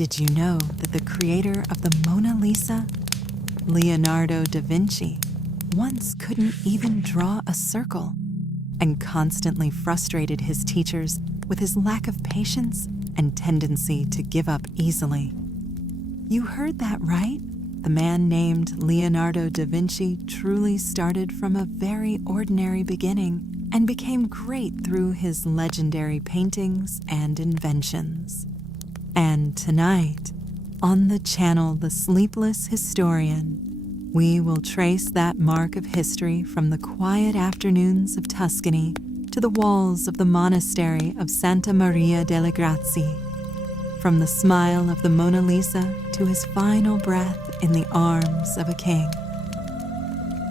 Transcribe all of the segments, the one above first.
Did you know that the creator of the Mona Lisa, Leonardo da Vinci, once couldn't even draw a circle and constantly frustrated his teachers with his lack of patience and tendency to give up easily? You heard that right. The man named Leonardo da Vinci truly started from a very ordinary beginning and became great through his legendary paintings and inventions. And tonight, on the channel The Sleepless Historian, we will trace that mark of history from the quiet afternoons of Tuscany to the walls of the monastery of Santa Maria delle Grazie, from the smile of the Mona Lisa to his final breath in the arms of a king.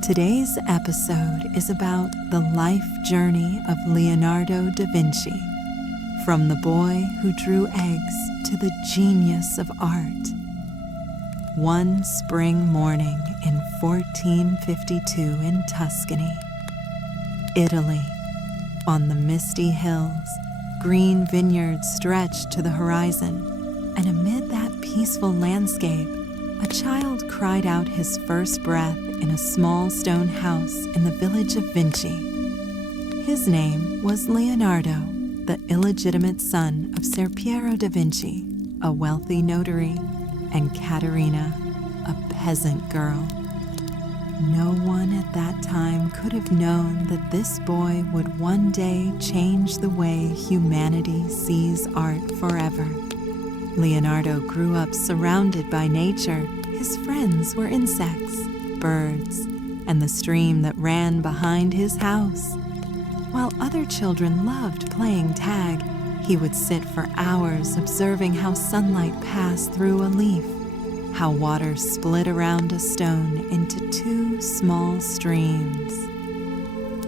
Today's episode is about the life journey of Leonardo da Vinci, from the boy who drew eggs to the genius of art. One spring morning in 1452 in Tuscany, Italy, on the misty hills, green vineyards stretched to the horizon, and amid that peaceful landscape, a child cried out his first breath in a small stone house in the village of Vinci. His name was Leonardo, the illegitimate son of Ser Piero da Vinci, a wealthy notary, and Caterina, a peasant girl. No one at that time could have known that this boy would one day change the way humanity sees art forever. Leonardo grew up surrounded by nature. His friends were insects, birds, and the stream that ran behind his house. While other children loved playing tag, he would sit for hours observing how sunlight passed through a leaf, how water split around a stone into two small streams.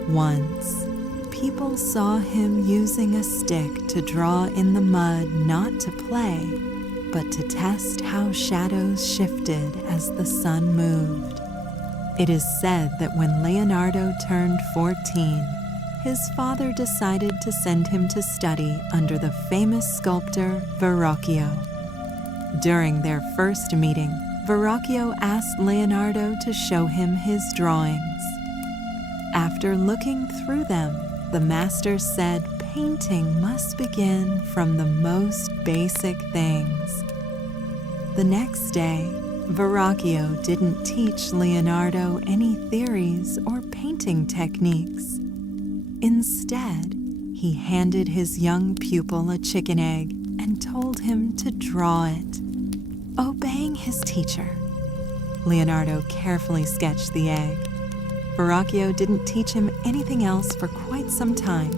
Once, people saw him using a stick to draw in the mud, not to play, but to test how shadows shifted as the sun moved. It is said that when Leonardo turned 14, his father decided to send him to study under the famous sculptor Verrocchio. During their first meeting, Verrocchio asked Leonardo to show him his drawings. After looking through them, the master said painting must begin from the most basic things. The next day, Verrocchio didn't teach Leonardo any theories or painting techniques. Instead, he handed his young pupil a chicken egg and told him to draw it. Obeying his teacher, Leonardo carefully sketched the egg. Verrocchio didn't teach him anything else for quite some time.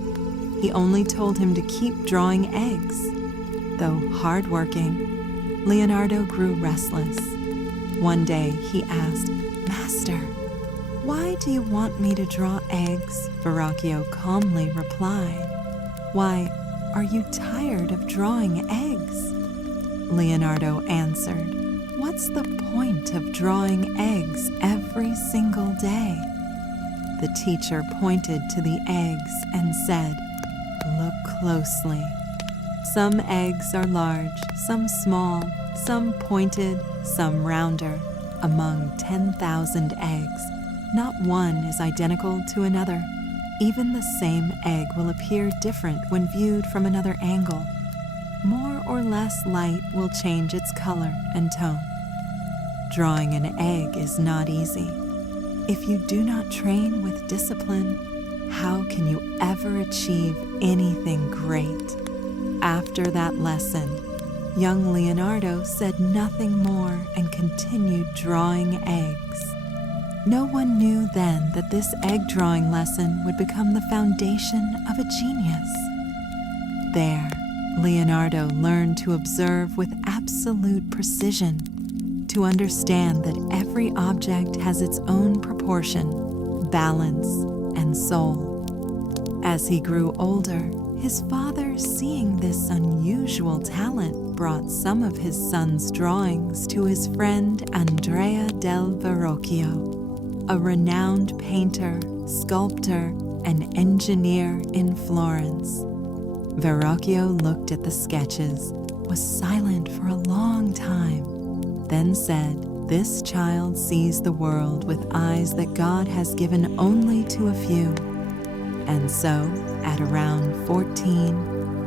He only told him to keep drawing eggs. Though hardworking, Leonardo grew restless. One day he asked, "Master, why do you want me to draw eggs?" Verrocchio calmly replied, "Why, are you tired of drawing eggs?" Leonardo answered, "What's the point of drawing eggs every single day?" The teacher pointed to the eggs and said, "Look closely. Some eggs are large, some small, some pointed, some rounder. Among 10,000 eggs, not one is identical to another. Even the same egg will appear different when viewed from another angle. More or less light will change its color and tone. Drawing an egg is not easy. If you do not train with discipline, how can you ever achieve anything great?" After that lesson, young Leonardo said nothing more and continued drawing eggs. No one knew then that this egg drawing lesson would become the foundation of a genius. There, Leonardo learned to observe with absolute precision, to understand that every object has its own proportion, balance, and soul. As he grew older, his father, seeing this unusual talent, brought some of his son's drawings to his friend Andrea del Verrocchio, a renowned painter, sculptor, and engineer in Florence. Verrocchio looked at the sketches, was silent for a long then said, "This child sees the world with eyes that God has given only to a few." And so, at around 14,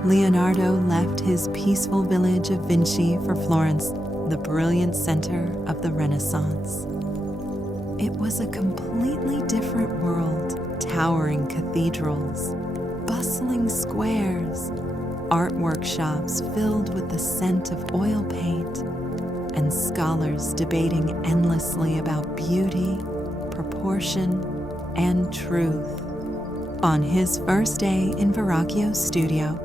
Leonardo left his peaceful village of Vinci for Florence, the brilliant center of the Renaissance. It was a completely different world, towering cathedrals, bustling squares, art workshops filled with the scent of oil paint, and scholars debating endlessly about beauty, proportion, and truth. On his first day in Verrocchio's studio,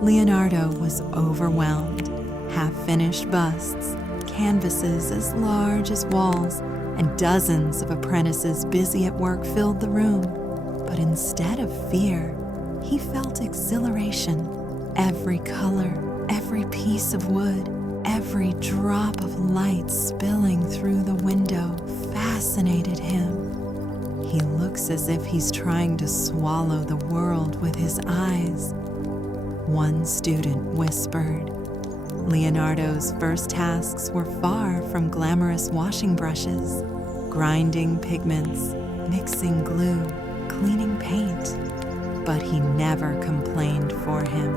Leonardo was overwhelmed. Half-finished busts, canvases as large as walls, and dozens of apprentices busy at work filled the room. But instead of fear, he felt exhilaration. Every color, every piece of wood, every drop of light spilling through the window fascinated him. He looks as if he's trying to swallow the world with his eyes. One student whispered. Leonardo's first tasks were far from glamorous washing brushes, grinding pigments, mixing glue, cleaning paint. But he never complained for him.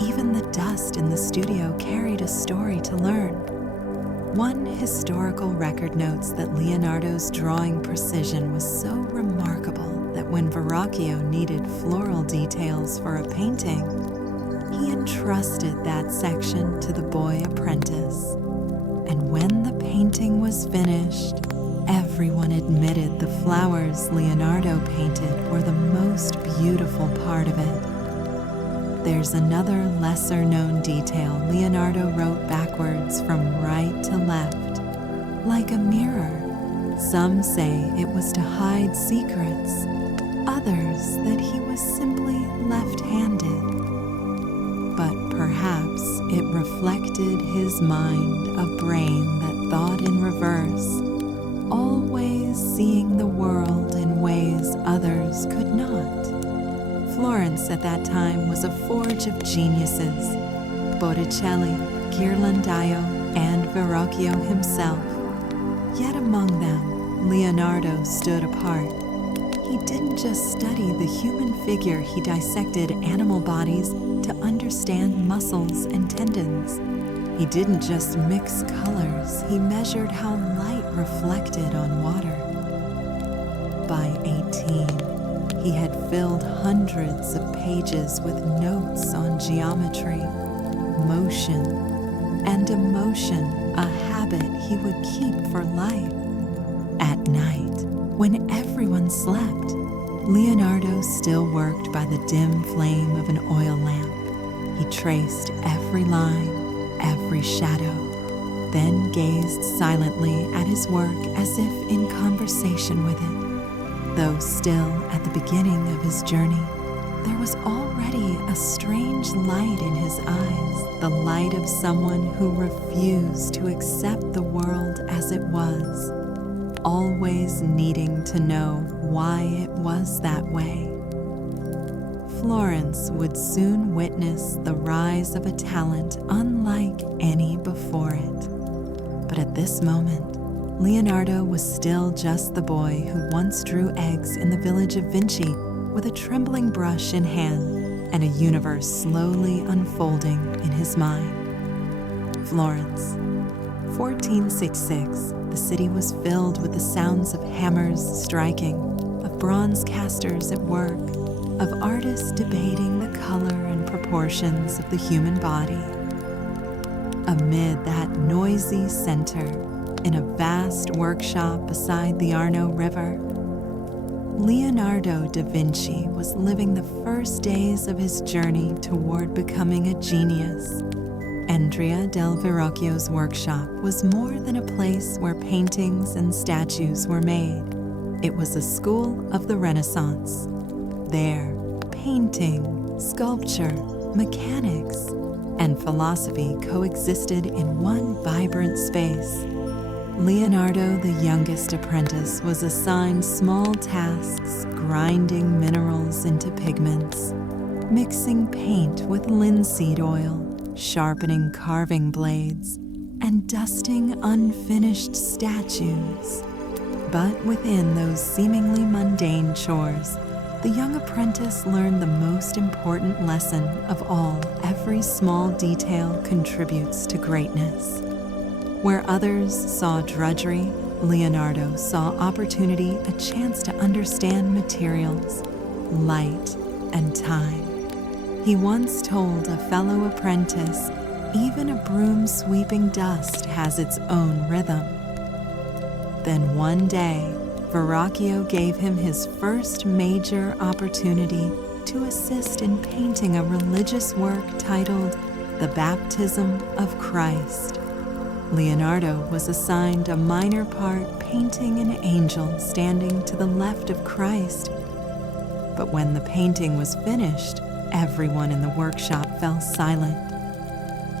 Even the dust in the studio carried a story to learn. One historical record notes that Leonardo's drawing precision was so remarkable that when Verrocchio needed floral details for a painting, he entrusted that section to the boy apprentice. And when the painting was finished, everyone admitted the flowers Leonardo painted were the most beautiful part of it. There's another lesser-known detail Leonardo wrote backwards from right to left, like a mirror. Some say it was to hide secrets, others that he was simply left-handed. But perhaps it reflected his mind, a brain that thought in reverse, always seeing the world in ways others could not. Florence at that time was a forge of geniuses. Botticelli, Ghirlandaio, and Verrocchio himself. Yet among them, Leonardo stood apart. He didn't just study the human figure, he dissected animal bodies to understand muscles and tendons. He didn't just mix colors, he measured how light reflected on water. By 18, he had filled hundreds of pages with notes on geometry, motion, and emotion, a habit he would keep for life. At night, when everyone slept, Leonardo still worked by the dim flame of an oil lamp. He traced every line, every shadow, then gazed silently at his work as if in conversation with it. Though still at the beginning of his journey, there was already a strange light in his eyes, the light of someone who refused to accept the world as it was, always needing to know why it was that way. Florence would soon witness the rise of a talent unlike any before it. But at this moment, Leonardo was still just the boy who once drew eggs in the village of Vinci with a trembling brush in hand and a universe slowly unfolding in his mind. Florence, 1466, the city was filled with the sounds of hammers striking, of bronze casters at work, of artists debating the color and proportions of the human body. Amid that noisy center, in a vast workshop beside the Arno River, Leonardo da Vinci was living the first days of his journey toward becoming a genius. Andrea del Verrocchio's workshop was more than a place where paintings and statues were made. It was a school of the Renaissance. There, painting, sculpture, mechanics, and philosophy coexisted in one vibrant space. Leonardo, the youngest apprentice, was assigned small tasks, grinding minerals into pigments, mixing paint with linseed oil, sharpening carving blades, and dusting unfinished statues. But within those seemingly mundane chores, the young apprentice learned the most important lesson of all. Every small detail contributes to greatness. Where others saw drudgery, Leonardo saw opportunity, a chance to understand materials, light, and time. He once told a fellow apprentice, "Even a broom sweeping dust has its own rhythm." Then one day, Verrocchio gave him his first major opportunity to assist in painting a religious work titled The Baptism of Christ. Leonardo was assigned a minor part painting an angel standing to the left of Christ. But when the painting was finished, everyone in the workshop fell silent.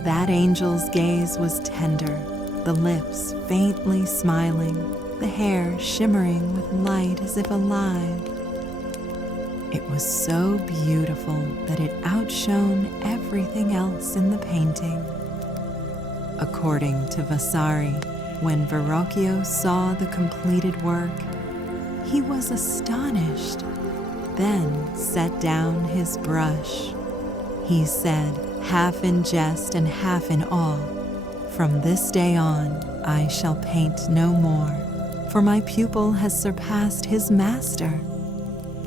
That angel's gaze was tender, the lips faintly smiling, the hair shimmering with light as if alive. It was so beautiful that it outshone everything else in the painting. According to Vasari, when Verrocchio saw the completed work, he was astonished, then set down his brush. He said, half in jest and half in awe, "From this day on, I shall paint no more, for my pupil has surpassed his master."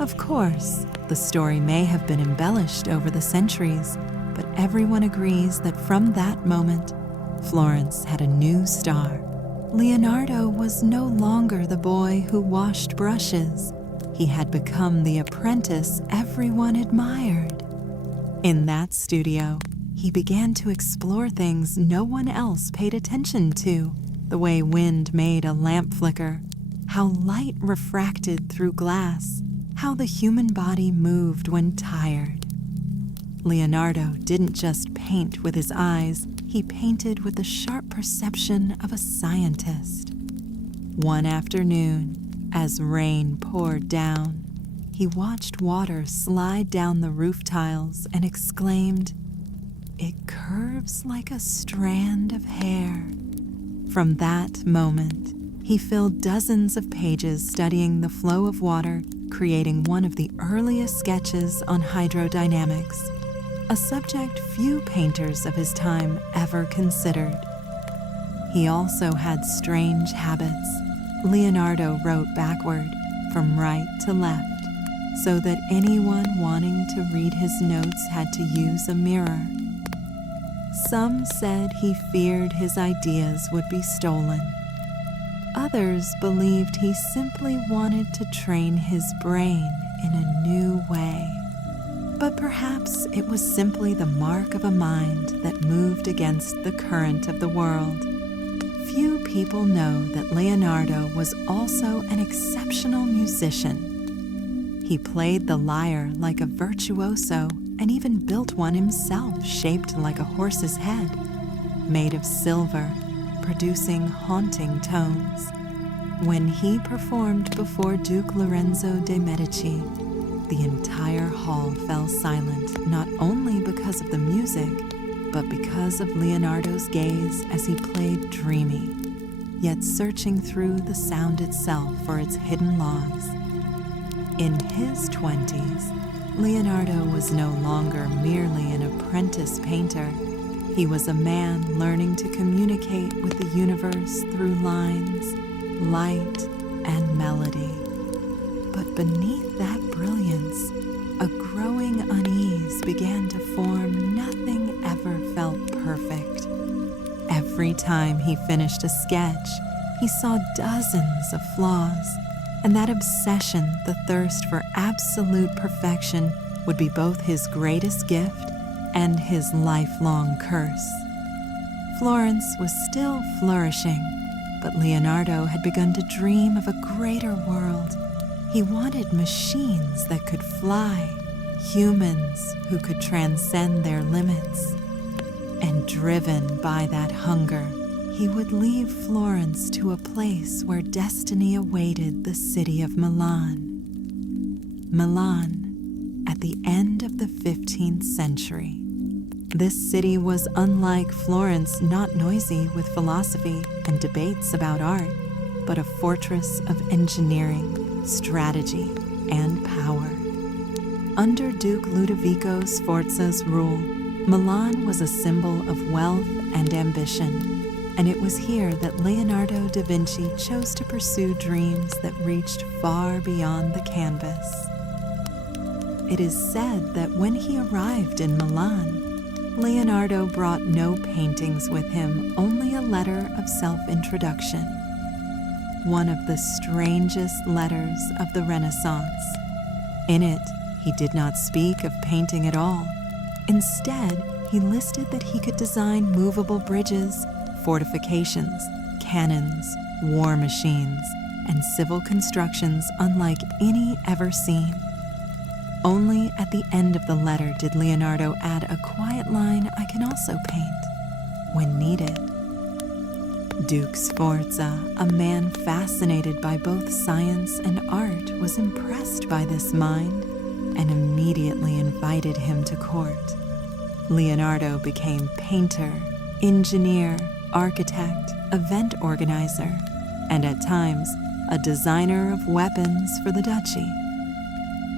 Of course, the story may have been embellished over the centuries, but everyone agrees that from that moment, Florence had a new star. Leonardo was no longer the boy who washed brushes. He had become the apprentice everyone admired. In that studio, he began to explore things no one else paid attention to, the way wind made a lamp flicker, how light refracted through glass, how the human body moved when tired. Leonardo didn't just paint with his eyes, he painted with the sharp perception of a scientist. One afternoon, as rain poured down, he watched water slide down the roof tiles and exclaimed, "It curves like a strand of hair." From that moment, he filled dozens of pages studying the flow of water, creating one of the earliest sketches on hydrodynamics, a subject few painters of his time ever considered. He also had strange habits. Leonardo wrote backward, from right to left, so that anyone wanting to read his notes had to use a mirror. Some said he feared his ideas would be stolen. Others believed he simply wanted to train his brain in a new way. But perhaps it was simply the mark of a mind that moved against the current of the world. Few people know that Leonardo was also an exceptional musician. He played the lyre like a virtuoso and even built one himself shaped like a horse's head, made of silver, producing haunting tones. When he performed before Duke Lorenzo de' Medici, the entire hall fell silent, not only because of the music, but because of Leonardo's gaze as he played dreamy, yet searching through the sound itself for its hidden laws. In his 20s, Leonardo was no longer merely an apprentice painter. He was a man learning to communicate with the universe through lines, light, and melody. But beneath that brilliance, a growing unease began to form. Nothing ever felt perfect. Every time he finished a sketch, he saw dozens of flaws, and that obsession, the thirst for absolute perfection, would be both his greatest gift and his lifelong curse. Florence was still flourishing, but Leonardo had begun to dream of a greater world. He wanted machines that could fly, humans who could transcend their limits. And driven by that hunger, he would leave Florence to a place where destiny awaited, the city of Milan. Milan, at the end of the 15th century. This city was unlike Florence, not noisy with philosophy and debates about art, but a fortress of engineering, strategy, and power. Under Duke Ludovico Sforza's rule, Milan was a symbol of wealth and ambition, and it was here that Leonardo da Vinci chose to pursue dreams that reached far beyond the canvas. It is said that when he arrived in Milan, Leonardo brought no paintings with him, only a letter of self-introduction. One of the strangest letters of the Renaissance. In it, he did not speak of painting at all. Instead, he listed that he could design movable bridges, fortifications, cannons, war machines, and civil constructions unlike any ever seen. Only at the end of the letter did Leonardo add a quiet line, "I can also paint," when needed. Duke Sforza, a man fascinated by both science and art, was impressed by this mind and immediately invited him to court. Leonardo became painter, engineer, architect, event organizer, and at times a designer of weapons for the duchy.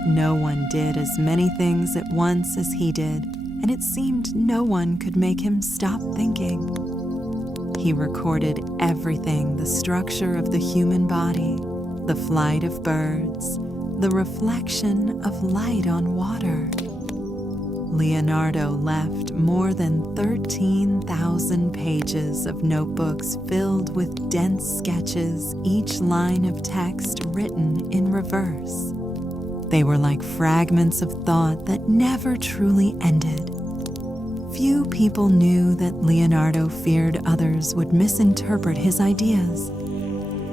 No one did as many things at once as he did, and it seemed no one could make him stop thinking. He recorded everything: the structure of the human body, the flight of birds, the reflection of light on water. Leonardo left more than 13,000 pages of notebooks filled with dense sketches, each line of text written in reverse. They were like fragments of thought that never truly ended. Few people knew that Leonardo feared others would misinterpret his ideas.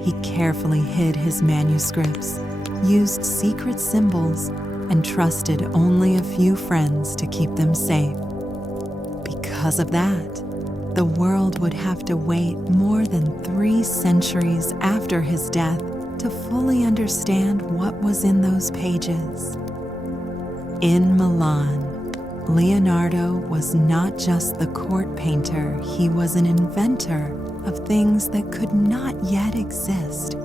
He carefully hid his manuscripts, used secret symbols, and trusted only a few friends to keep them safe. Because of that, the world would have to wait more than 3 centuries after his death to fully understand what was in those pages. In Milan, Leonardo was not just the court painter, he was an inventor of things that could not yet exist.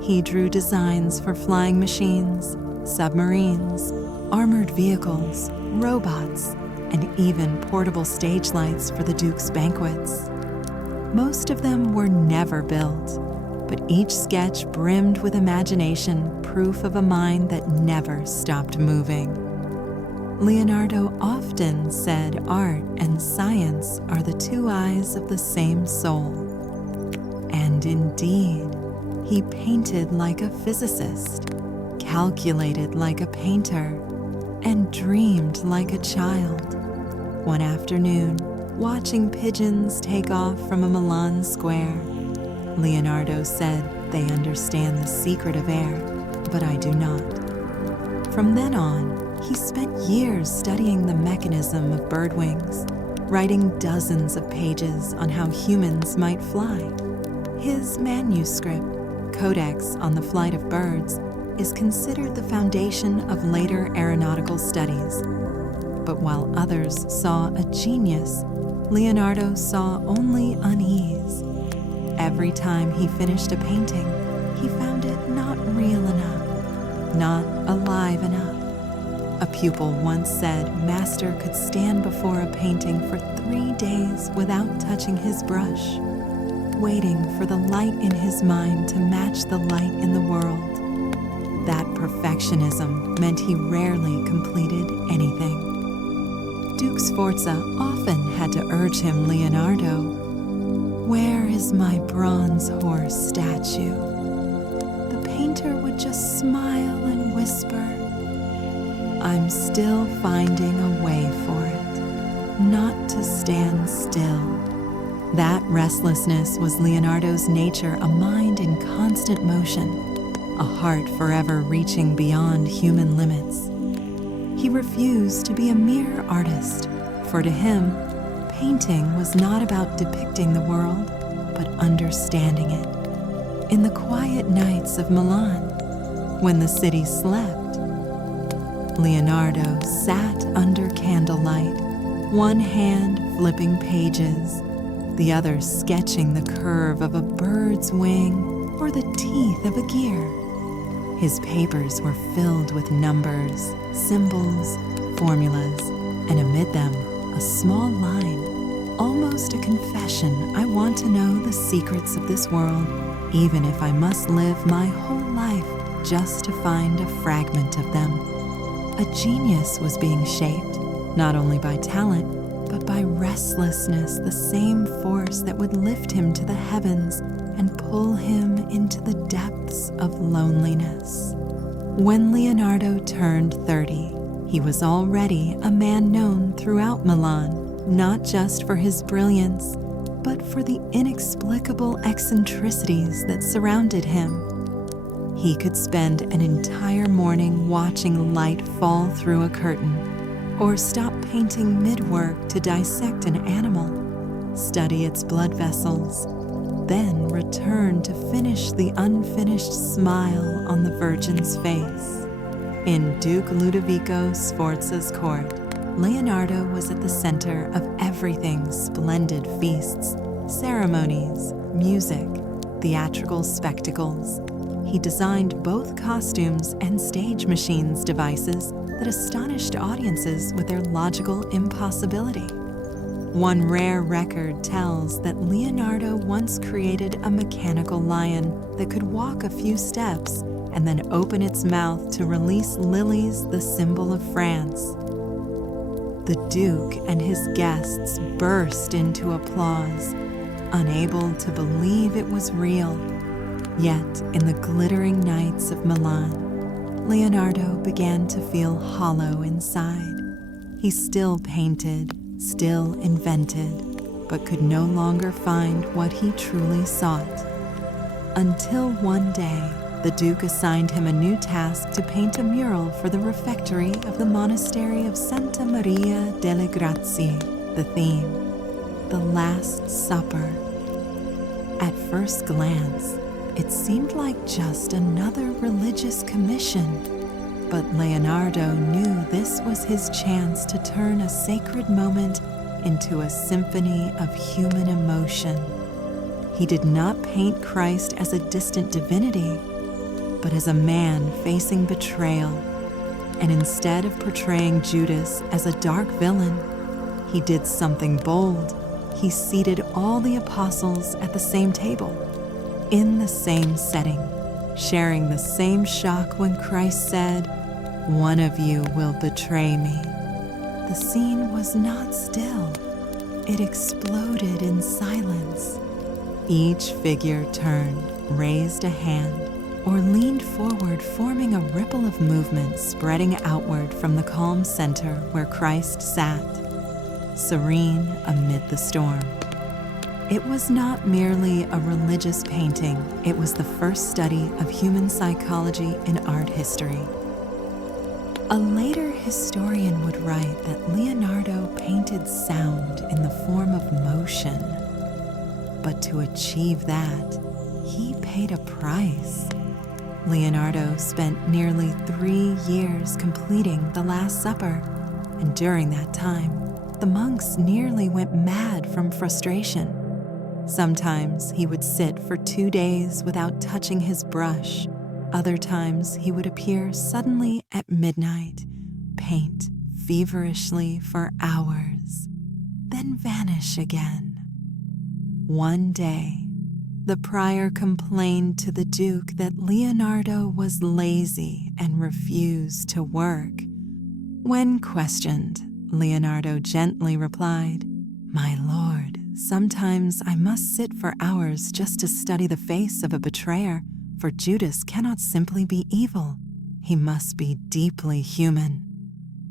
He drew designs for flying machines, submarines, armored vehicles, robots, and even portable stage lights for the Duke's banquets. Most of them were never built, but each sketch brimmed with imagination, proof of a mind that never stopped moving. Leonardo often said art and science are the 2 eyes of the same soul. And indeed, he painted like a physicist, calculated like a painter, and dreamed like a child. One afternoon, watching pigeons take off from a Milan square, Leonardo said, "They understand the secret of air, but I do not." From then on, he spent years studying the mechanism of bird wings, writing dozens of pages on how humans might fly. His manuscript, Codex on the Flight of Birds, is considered the foundation of later aeronautical studies. But while others saw a genius, Leonardo saw only unease. Every time he finished a painting, he found it not real enough, not alive enough. A pupil once said master could stand before a painting for 3 days without touching his brush, waiting for the light in his mind to match the light in the world. That perfectionism meant he rarely completed anything. Duke Sforza often had to urge him, "Leonardo, where is my bronze horse statue?" The painter would just smile and whisper, "I'm still finding a way for it, not to stand still." That restlessness was Leonardo's nature, a mind in constant motion, a heart forever reaching beyond human limits. He refused to be a mere artist, for to him, painting was not about depicting the world, but understanding it. In the quiet nights of Milan, when the city slept, Leonardo sat under candlelight, one hand flipping pages, the other sketching the curve of a bird's wing or the teeth of a gear. His papers were filled with numbers, symbols, formulas, and amid them, a small line, almost a confession. I want to know the secrets of this world, even if I must live my whole life just to find a fragment of them. A genius was being shaped, not only by talent, but by restlessness, the same force that would lift him to the heavens and pull him into the depths of loneliness. When Leonardo turned 30, he was already a man known throughout Milan, not just for his brilliance, but for the inexplicable eccentricities that surrounded him. He could spend an entire morning watching light fall through a curtain, or stop painting mid-work to dissect an animal, study its blood vessels, then return to finish the unfinished smile on the Virgin's face. In Duke Ludovico Sforza's court, Leonardo was at the center of everything: splendid feasts, ceremonies, music, theatrical spectacles. He designed both costumes and stage machines devices that astonished audiences with their logical impossibility. One rare record tells that Leonardo once created a mechanical lion that could walk a few steps and then open its mouth to release lilies, the symbol of France. The Duke and his guests burst into applause, unable to believe it was real. Yet, in the glittering nights of Milan, Leonardo began to feel hollow inside. He still painted, still invented, but could no longer find what he truly sought. Until one day, the Duke assigned him a new task to paint a mural for the refectory of the monastery of Santa Maria delle Grazie. The theme, the Last Supper. At first glance, it seemed like just another religious commission, but Leonardo knew this was his chance to turn a sacred moment into a symphony of human emotion. He did not paint Christ as a distant divinity, but as a man facing betrayal. And instead of portraying Judas as a dark villain, he did something bold. He seated all the apostles at the same table, in the same setting, sharing the same shock when Christ said, "One of you will betray me." The scene was not still. It exploded in silence. Each figure turned, raised a hand, or leaned forward, forming a ripple of movement spreading outward from the calm center where Christ sat, serene amid the storm. It was not merely a religious painting, it was the first study of human psychology in art history. A later historian would write that Leonardo painted sound in the form of motion. But to achieve that, he paid a price. Leonardo spent nearly 3 years completing the Last Supper, and during that time, the monks nearly went mad from frustration. Sometimes he would sit for 2 days without touching his brush. Other times he would appear suddenly at midnight, paint feverishly for hours, then vanish again. One day, the prior complained to the Duke that Leonardo was lazy and refused to work. When questioned, Leonardo gently replied, "My lord, sometimes I must sit for hours just to study the face of a betrayer, for Judas cannot simply be evil. He must be deeply human."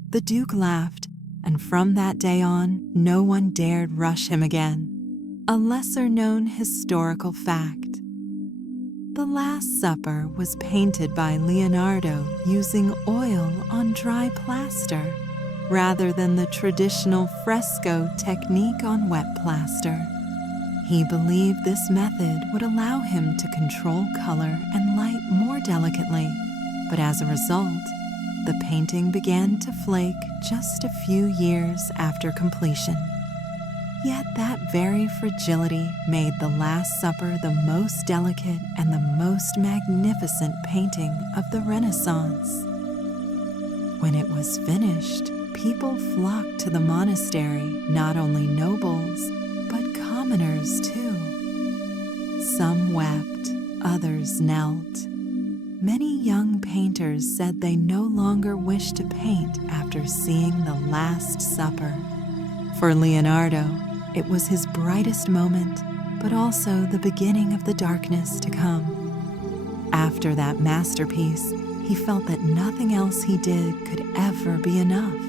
The Duke laughed, and from that day on, no one dared rush him again. A lesser-known historical fact. The Last Supper was painted by Leonardo using oil on dry plaster, rather than the traditional fresco technique on wet plaster. He believed this method would allow him to control color and light more delicately, but as a result, the painting began to flake just a few years after completion. Yet that very fragility made The Last Supper the most delicate and the most magnificent painting of the Renaissance. When it was finished, people flocked to the monastery, not only nobles, but commoners too. Some wept, others knelt. Many young painters said they no longer wished to paint after seeing The Last Supper. For Leonardo, it was his brightest moment, but also the beginning of the darkness to come. After that masterpiece, he felt that nothing else he did could ever be enough.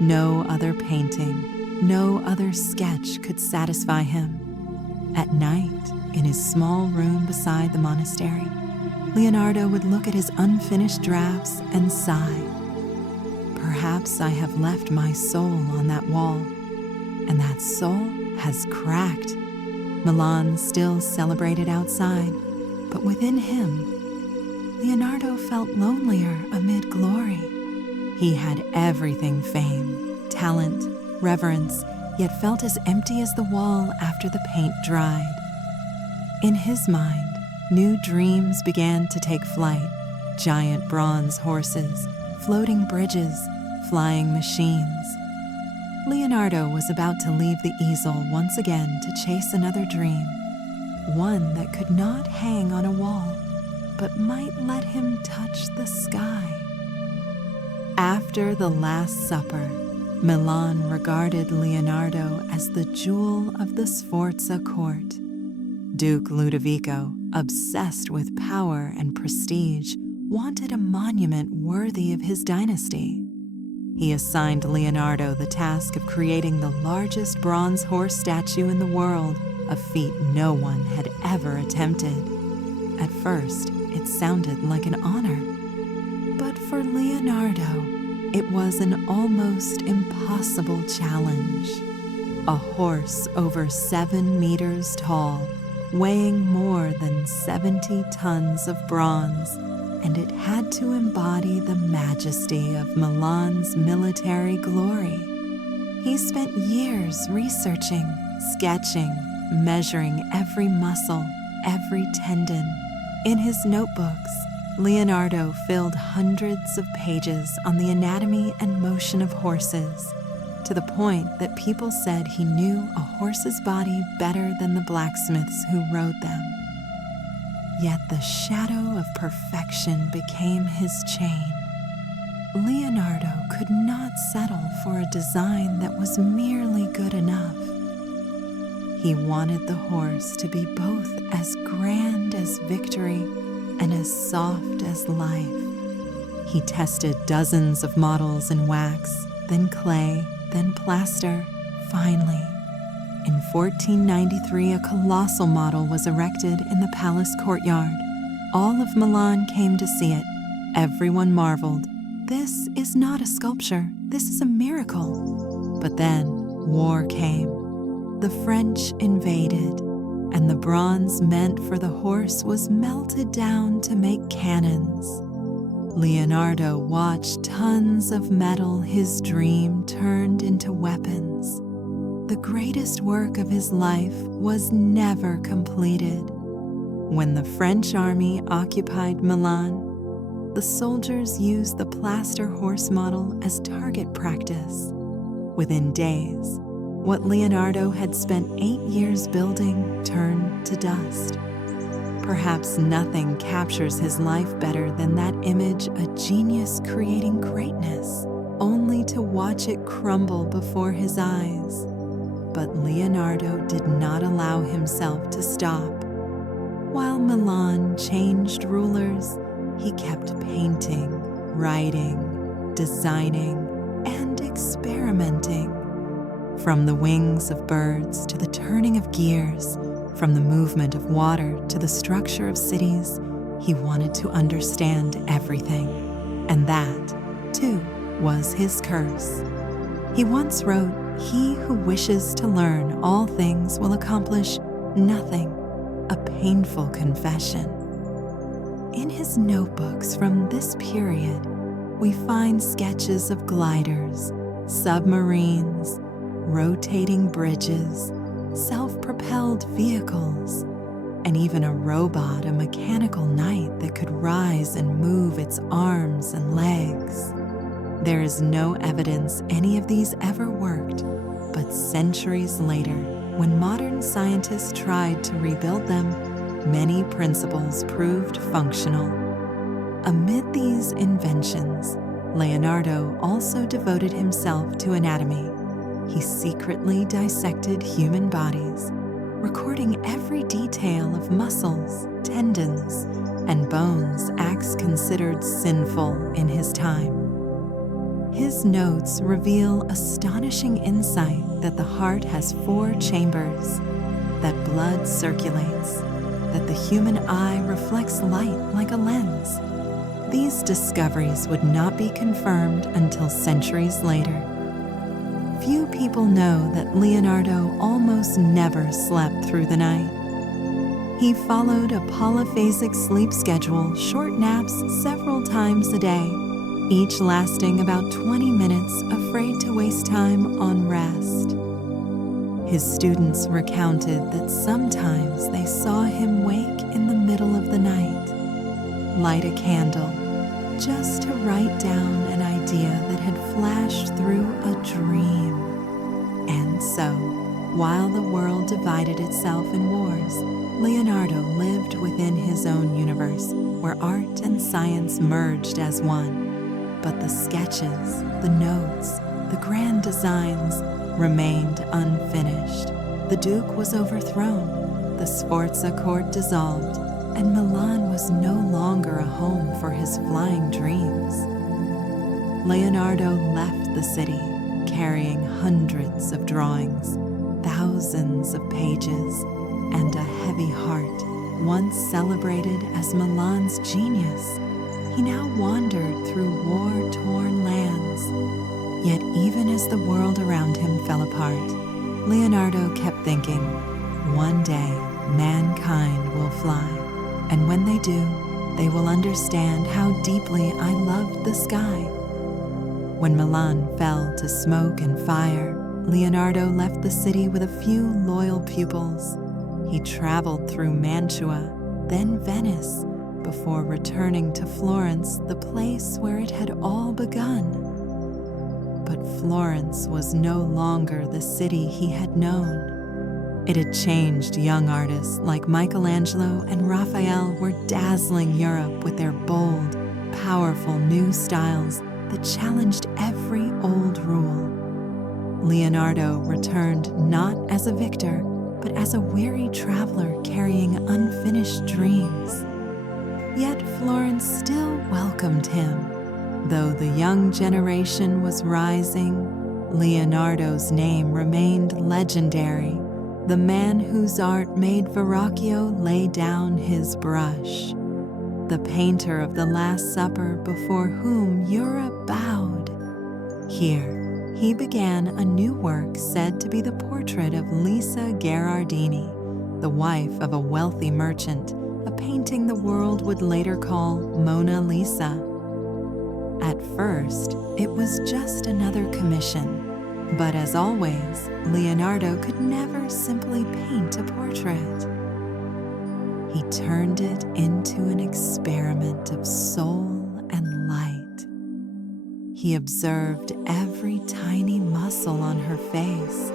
No other painting, no other sketch could satisfy him. At night, in his small room beside the monastery, Leonardo would look at his unfinished drafts and sigh. Perhaps I have left my soul on that wall, and that soul has cracked. Milan still celebrated outside, but within him, Leonardo felt lonelier amid glory. He had everything: fame, talent, reverence, yet felt as empty as the wall after the paint dried. In his mind, new dreams began to take flight: giant bronze horses, floating bridges, flying machines. Leonardo was about to leave the easel once again to chase another dream, one that could not hang on a wall, but might let him touch the sky. After The Last Supper, Milan regarded Leonardo as the jewel of the Sforza court. Duke Ludovico, obsessed with power and prestige, wanted a monument worthy of his dynasty. He assigned Leonardo the task of creating the largest bronze horse statue in the world, a feat no one had ever attempted. At first, it sounded like an honor. But for Leonardo, it was an almost impossible challenge. A horse over 7 meters tall, weighing more than 70 tons of bronze, and it had to embody the majesty of Milan's military glory. He spent years researching, sketching, measuring every muscle, every tendon. In his notebooks, Leonardo filled hundreds of pages on the anatomy and motion of horses, to the point that people said he knew a horse's body better than the blacksmiths who rode them. Yet the shadow of perfection became his chain. Leonardo could not settle for a design that was merely good enough. He wanted the horse to be both as grand as victory and as soft as life. He tested dozens of models in wax, then clay, then plaster. Finally, in 1493, a colossal model was erected in the palace courtyard. All of Milan came to see it. Everyone marveled. This is not a sculpture. This is a miracle. But then war came. The French invaded, and the bronze meant for the horse was melted down to make cannons. Leonardo watched tons of metal his dream turned into weapons. The greatest work of his life was never completed. When the French army occupied Milan, the soldiers used the plaster horse model as target practice. Within days, what Leonardo had spent 8 years building turned to dust. Perhaps nothing captures his life better than that image, a genius creating greatness, only to watch it crumble before his eyes. But Leonardo did not allow himself to stop. While Milan changed rulers, he kept painting, writing, designing, and experimenting. From the wings of birds to the turning of gears, from the movement of water to the structure of cities, he wanted to understand everything. And that, too, was his curse. He once wrote, "He who wishes to learn all things will accomplish nothing," a painful confession. In his notebooks from this period, we find sketches of gliders, submarines, rotating bridges, self-propelled vehicles, and even a robot, a mechanical knight that could rise and move its arms and legs. There is no evidence any of these ever worked, but centuries later, when modern scientists tried to rebuild them, many principles proved functional. Amid these inventions, Leonardo also devoted himself to anatomy. He secretly dissected human bodies, recording every detail of muscles, tendons, and bones, acts considered sinful in his time. His notes reveal astonishing insight that the heart has 4 chambers, that blood circulates, that the human eye reflects light like a lens. These discoveries would not be confirmed until centuries later. Few people know that Leonardo almost never slept through the night. He followed a polyphasic sleep schedule, short naps several times a day, each lasting about 20 minutes, afraid to waste time on rest. His students recounted that sometimes they saw him wake in the middle of the night, light a candle, just to write down an idea that had flashed through a dream. And so, while the world divided itself in wars, Leonardo lived within his own universe, where art and science merged as one. But the sketches, the notes, the grand designs remained unfinished. The Duke was overthrown, the Sforza court dissolved, and Milan was no longer a home for his flying dreams. Leonardo left the city, carrying hundreds of drawings, thousands of pages, and a heavy heart. Once celebrated as Milan's genius, he now wandered through war-torn lands. Yet even as the world around him fell apart, Leonardo kept thinking, one day mankind will fly, and when they do, they will understand how deeply I loved the sky. When Milan fell to smoke and fire, Leonardo left the city with a few loyal pupils. He traveled through Mantua, then Venice, before returning to Florence, the place where it had all begun. But Florence was no longer the city he had known. It had changed. Young artists like Michelangelo and Raphael were dazzling Europe with their bold, powerful new styles that challenged every old rule. Leonardo returned not as a victor, but as a weary traveler carrying unfinished dreams. Yet Florence still welcomed him. Though the young generation was rising, Leonardo's name remained legendary, the man whose art made Verrocchio lay down his brush, the painter of the Last Supper before whom Europe bowed. Here, he began a new work said to be the portrait of Lisa Gherardini, the wife of a wealthy merchant, a painting the world would later call Mona Lisa. At first, it was just another commission, but as always, Leonardo could never simply paint a portrait. He turned it into an experiment of soul and light. He observed every tiny muscle on her face,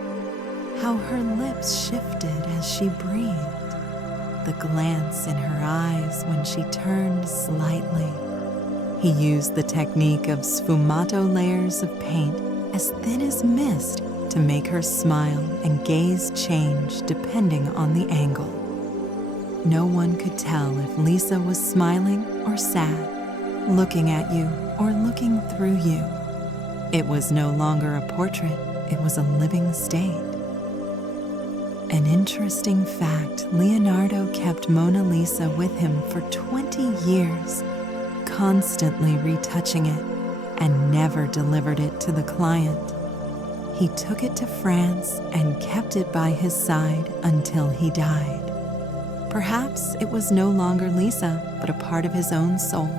how her lips shifted as she breathed, the glance in her eyes when she turned slightly. He used the technique of sfumato layers of paint as thin as mist to make her smile and gaze change depending on the angle. No one could tell if Lisa was smiling or sad, looking at you or looking through you. It was no longer a portrait, it was a living state. An interesting fact, Leonardo kept Mona Lisa with him for 20 years, constantly retouching it, and never delivered it to the client. He took it to France and kept it by his side until he died. Perhaps it was no longer Lisa, but a part of his own soul,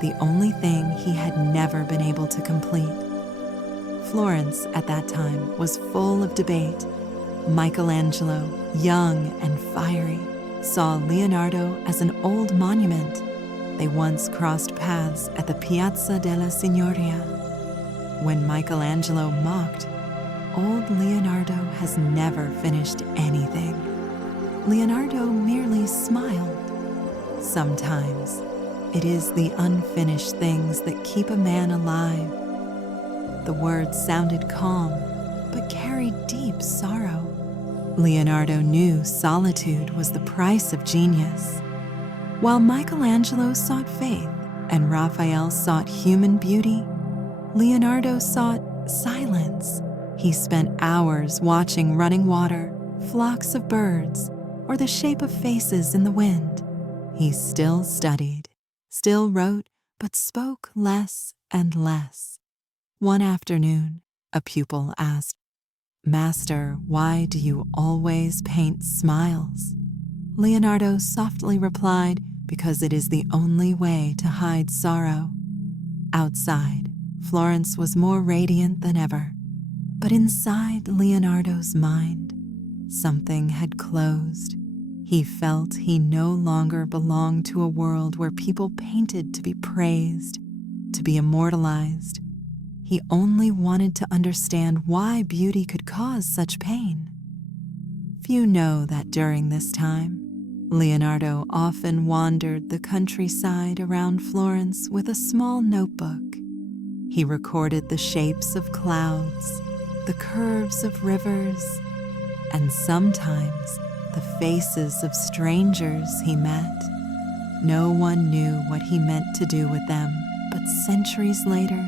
the only thing he had never been able to complete. Florence at that time was full of debate. Michelangelo, young and fiery, saw Leonardo as an old monument. They once crossed paths at the Piazza della Signoria. When Michelangelo mocked, "Old Leonardo has never finished anything," Leonardo merely smiled. Sometimes it is the unfinished things that keep a man alive. The words sounded calm, but carried deep sorrow. Leonardo knew solitude was the price of genius. While Michelangelo sought faith and Raphael sought human beauty, Leonardo sought silence. He spent hours watching running water, flocks of birds, or the shape of faces in the wind. He still studied, still wrote, but spoke less and less. One afternoon, a pupil asked, "Master, why do you always paint smiles?" Leonardo softly replied, "Because it is the only way to hide sorrow." Outside, Florence was more radiant than ever. But inside Leonardo's mind, something had closed. He felt he no longer belonged to a world where people painted to be praised, to be immortalized. He only wanted to understand why beauty could cause such pain. Few know that during this time, Leonardo often wandered the countryside around Florence with a small notebook. He recorded the shapes of clouds, the curves of rivers, and sometimes the faces of strangers he met. No one knew what he meant to do with them, but centuries later,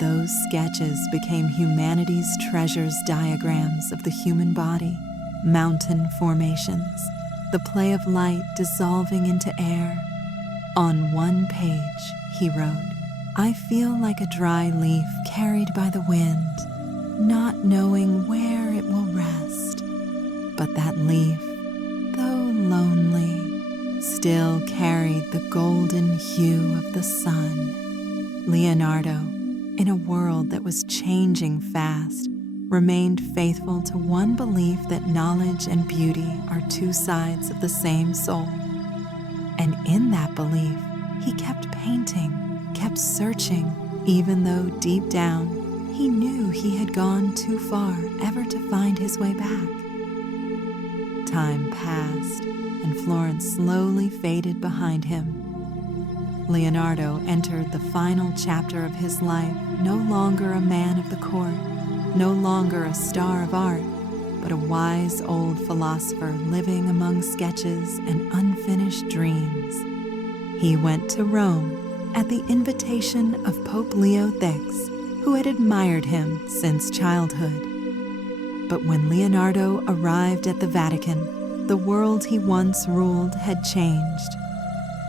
those sketches became humanity's treasures diagrams of the human body, mountain formations, the play of light dissolving into air. On one page, he wrote, "I feel like a dry leaf carried by the wind, not knowing where it will rest. But that leaf, though lonely, still carried the golden hue of the sun." Leonardo, in a world that was changing fast, remained faithful to one belief that knowledge and beauty are two sides of the same soul. And in that belief, he kept painting, kept searching, even though deep down, he knew he had gone too far ever to find his way back. Time passed, and Florence slowly faded behind him. Leonardo entered the final chapter of his life, no longer a man of the court, no longer a star of art, but a wise old philosopher living among sketches and unfinished dreams. He went to Rome at the invitation of Pope Leo VI, who had admired him since childhood. But when Leonardo arrived at the Vatican, the world he once ruled had changed.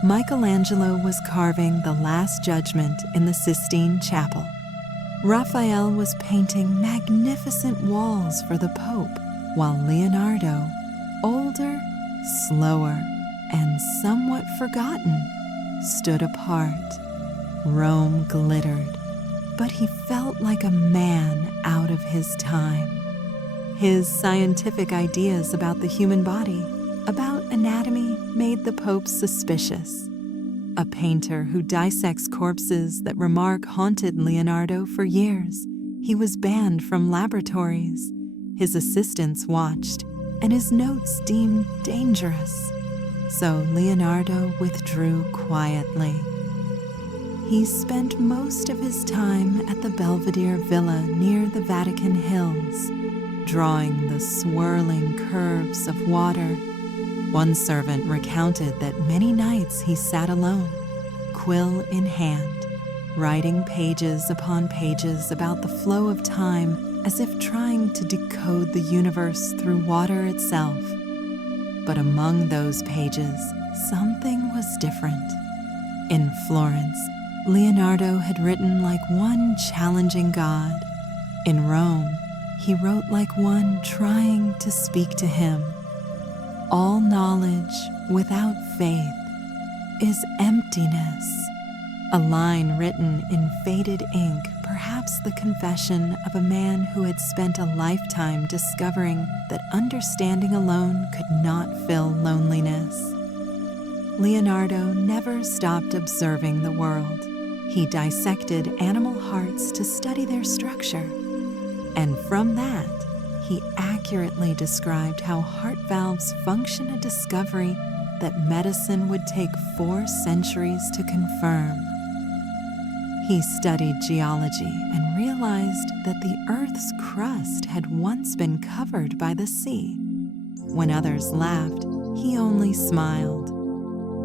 Michelangelo was carving the Last Judgment in the Sistine Chapel. Raphael was painting magnificent walls for the Pope, while Leonardo, older, slower, and somewhat forgotten, stood apart. Rome glittered, but he felt like a man out of his time. His scientific ideas about the human body, about anatomy, made the Pope suspicious. A painter who dissects corpses that remark haunted Leonardo for years. He was banned from laboratories. His assistants watched, and his notes deemed dangerous. So Leonardo withdrew quietly. He spent most of his time at the Belvedere Villa near the Vatican Hills, drawing the swirling curves of water. One servant recounted that many nights he sat alone, quill in hand, writing pages upon pages about the flow of time as if trying to decode the universe through water itself. But among those pages, something was different. In Florence, Leonardo had written like one challenging God. In Rome, he wrote like one trying to speak to him. All knowledge without faith is emptiness, A line written in faded ink, perhaps the confession of a man who had spent a lifetime discovering that understanding alone could not fill loneliness. Leonardo never stopped observing the world. He dissected animal hearts to study their structure, and from that, he accurately described how heart valves function, a discovery that medicine would take 4 centuries to confirm. He studied geology and realized that the Earth's crust had once been covered by the sea. When others laughed, he only smiled.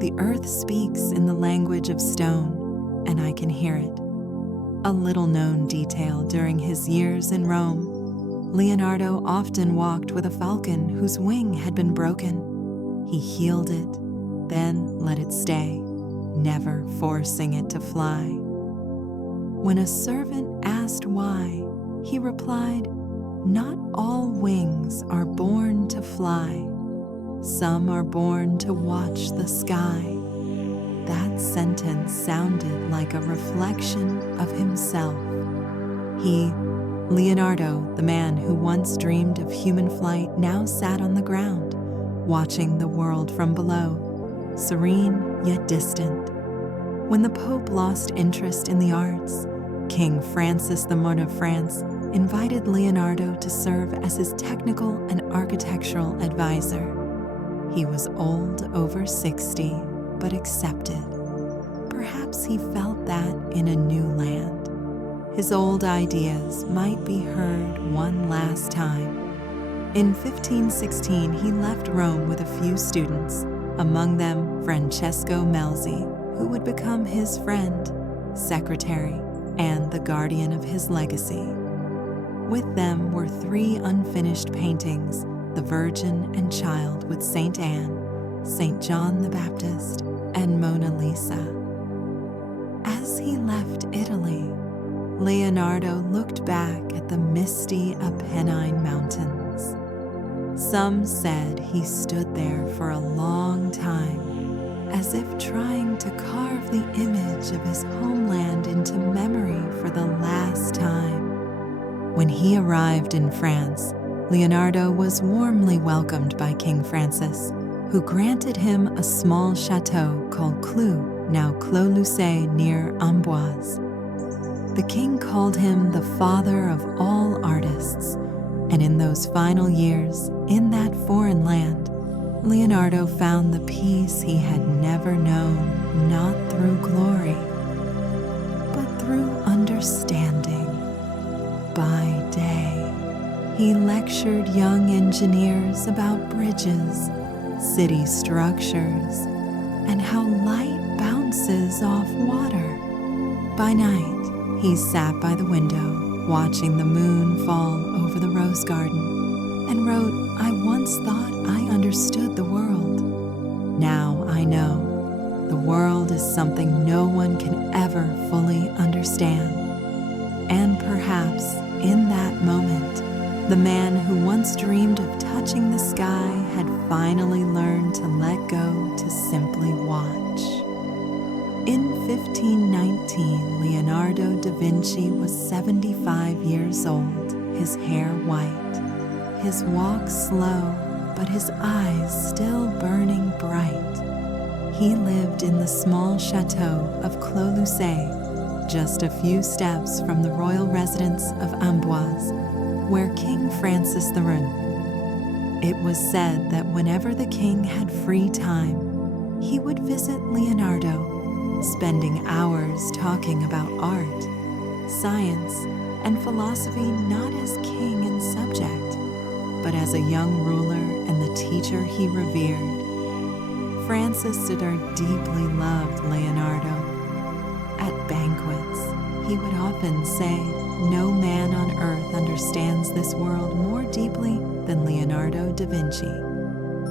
The Earth speaks in the language of stone, and I can hear it. A little-known detail during his years in Rome, Leonardo often walked with a falcon whose wing had been broken. He healed it, then let it stay, never forcing it to fly. When a servant asked why, he replied, "Not all wings are born to fly. Some are born to watch the sky." That sentence sounded like a reflection of himself. He, Leonardo, the man who once dreamed of human flight, now sat on the ground, watching the world from below, serene yet distant. When the Pope lost interest in the arts, King Francis I of France invited Leonardo to serve as his technical and architectural advisor. He was old, over 60, but accepted. Perhaps he felt that in a new land, his old ideas might be heard one last time. In 1516, he left Rome with a few students, among them Francesco Melzi, who would become his friend, secretary, and the guardian of his legacy. With them were 3 unfinished paintings, the Virgin and Child with Saint Anne, Saint John the Baptist, and Mona Lisa. As he left Italy, Leonardo looked back at the misty Apennine Mountains. Some said he stood there for a long time, as if trying to carve the image of his homeland into memory for the last time. When he arrived in France, Leonardo was warmly welcomed by King Francis, who granted him a small chateau called Clou, now Clos-Lucé near Amboise. The king called him the father of all artists, and in those final years, in that foreign land, Leonardo found the peace he had never known, not through glory, but through understanding. By day, he lectured young engineers about bridges, city structures, and how light bounces off water. By night, he sat by the window, watching the moon fall over the rose garden, and wrote, "I once thought I understood the world. Now I know the world is something no one can ever fully understand." And perhaps in that moment, the man who once dreamed of touching the sky had finally learned to let go, to simply watch. In 1519, Leonardo da Vinci was 75 years old, his hair white, his walk slow, but his eyes still burning bright. He lived in the small chateau of Clos-Lucé, just a few steps from the royal residence of Amboise, where King Francis I. It was said that whenever the king had free time, he would visit Leonardo, spending hours talking about art, science, and philosophy, not as king and subject, but as a young ruler and the teacher he revered. Francis I deeply loved Leonardo. At banquets, he would often say, "No man on earth understands this world more deeply than Leonardo da Vinci."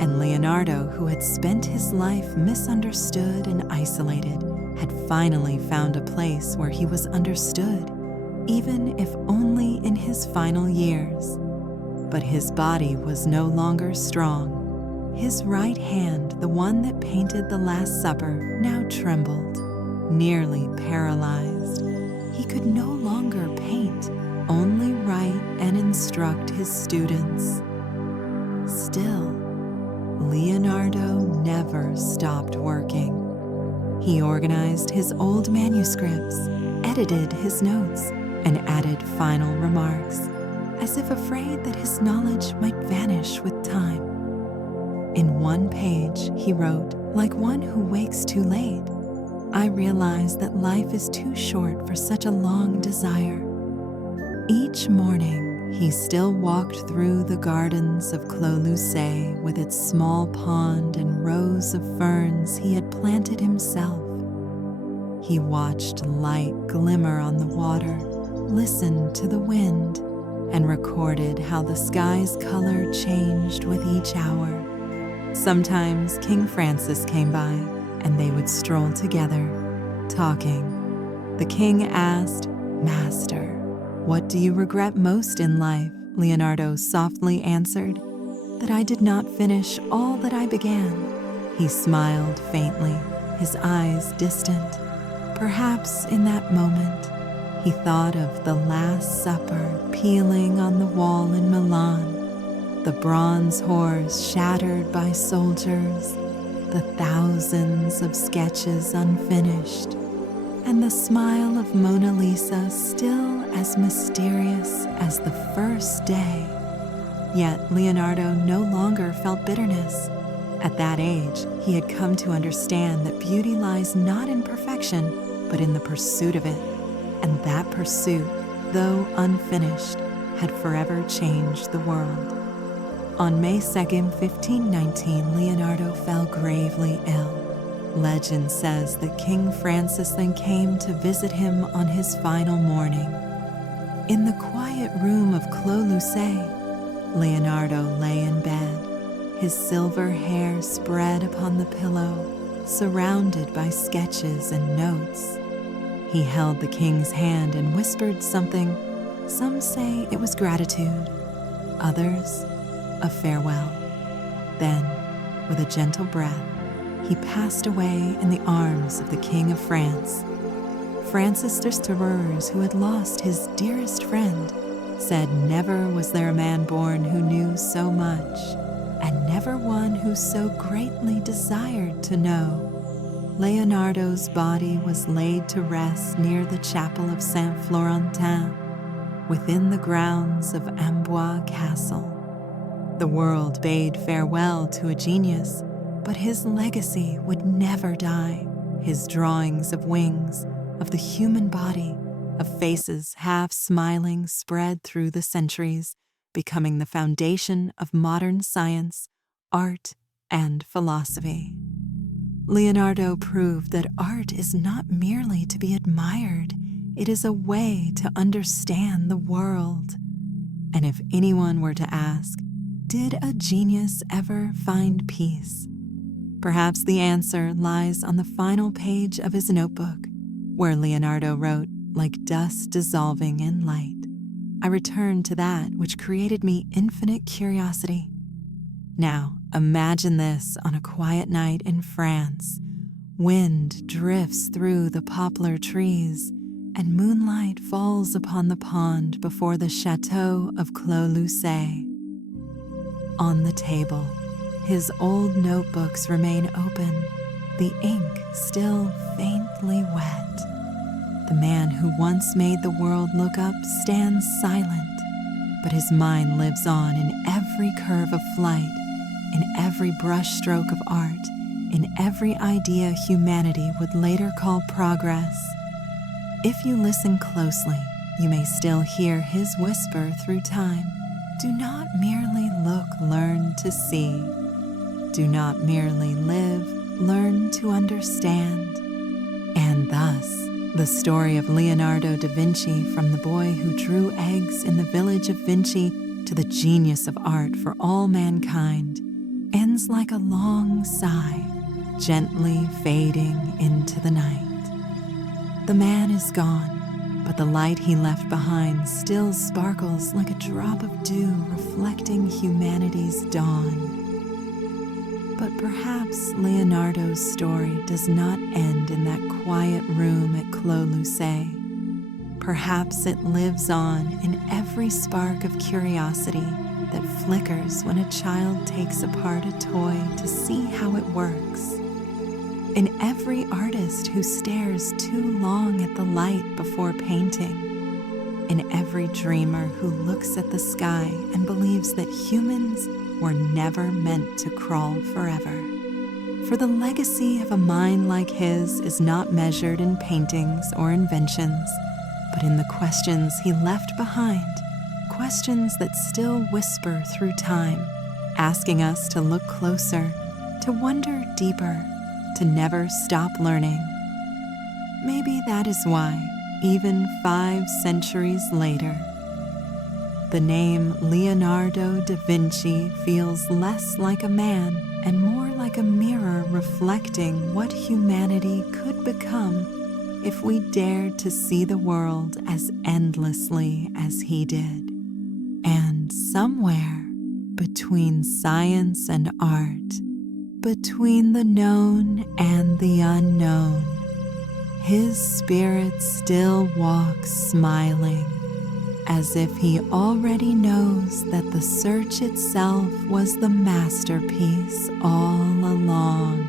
And Leonardo, who had spent his life misunderstood and isolated, had finally found a place where he was understood, even if only in his final years. But his body was no longer strong. His right hand, the one that painted the Last Supper, now trembled. nearly paralyzed. He could no longer paint, only write and instruct his students. Still, Leonardo never stopped working. He organized his old manuscripts, edited his notes, and added final remarks, as if afraid that his knowledge might vanish with time. In one page, he wrote, "Like one who wakes too late, I realize that life is too short for such a long desire." Each morning, he still walked through the gardens of Clos-Lucé with its small pond and rows of ferns he had planted himself. He watched light glimmer on the water, listened to the wind, and recorded how the sky's color changed with each hour. Sometimes King Francis came by, and they would stroll together, talking. The king asked, "Master, what do you regret most in life?" Leonardo softly answered, "That I did not finish all that I began." He smiled faintly, his eyes distant. Perhaps in that moment, he thought of the Last Supper peeling on the wall in Milan, the bronze horse shattered by soldiers, the thousands of sketches unfinished, and the smile of Mona Lisa still as mysterious as the first day. Yet Leonardo no longer felt bitterness. At that age, he had come to understand that beauty lies not in perfection, but in the pursuit of it. And that pursuit, though unfinished, had forever changed the world. On May 2nd, 1519, Leonardo fell gravely ill. Legend says that King Francis then came to visit him on his final morning. In the quiet room of Clos-Lucé, Leonardo lay in bed, his silver hair spread upon the pillow, surrounded by sketches and notes. He held the king's hand and whispered something. Some say it was gratitude, others a farewell. Then, with a gentle breath, he passed away in the arms of the King of France. Francis de Sturers, who had lost his dearest friend, said never was there a man born who knew so much, and never one who so greatly desired to know. Leonardo's body was laid to rest near the chapel of Saint Florentin, within the grounds of Amboise Castle. The world bade farewell to a genius, but his legacy would never die. His drawings of wings, of the human body, of faces half smiling spread through the centuries, becoming the foundation of modern science, art, and philosophy. Leonardo proved that art is not merely to be admired, it is a way to understand the world. And if anyone were to ask, did a genius ever find peace? Perhaps the answer lies on the final page of his notebook, where Leonardo wrote, "Like dust dissolving in light, I return to that which created me infinite curiosity." Now, imagine this on a quiet night in France. Wind drifts through the poplar trees, and moonlight falls upon the pond before the chateau of Clos-Lucé. On the table, his old notebooks remain open, the ink still faintly wet. The man who once made the world look up stands silent, but his mind lives on in every curve of flight, in every brushstroke of art, in every idea humanity would later call progress. If you listen closely, you may still hear his whisper through time. Do not merely look, learn to see. Do not merely live, learn to understand. And thus, the story of Leonardo da Vinci, from the boy who drew eggs in the village of Vinci to the genius of art for all mankind, ends like a long sigh, gently fading into the night. The man is gone, but the light he left behind still sparkles like a drop of dew reflecting humanity's dawn. But perhaps Leonardo's story does not end in that quiet room at Clos Lucé. Perhaps it lives on in every spark of curiosity that flickers when a child takes apart a toy to see how it works. In every artist who stares too long at the light before painting. In every dreamer who looks at the sky and believes that humans were never meant to crawl forever. For the legacy of a mind like his is not measured in paintings or inventions, but in the questions he left behind, questions that still whisper through time, asking us to look closer, to wonder deeper, to never stop learning. Maybe that is why, even 5 centuries later, the name Leonardo da Vinci feels less like a man and more like a mirror reflecting what humanity could become if we dared to see the world as endlessly as he did. And somewhere between science and art, between the known and the unknown, his spirit still walks smiling, as if he already knows that the search itself was the masterpiece all along.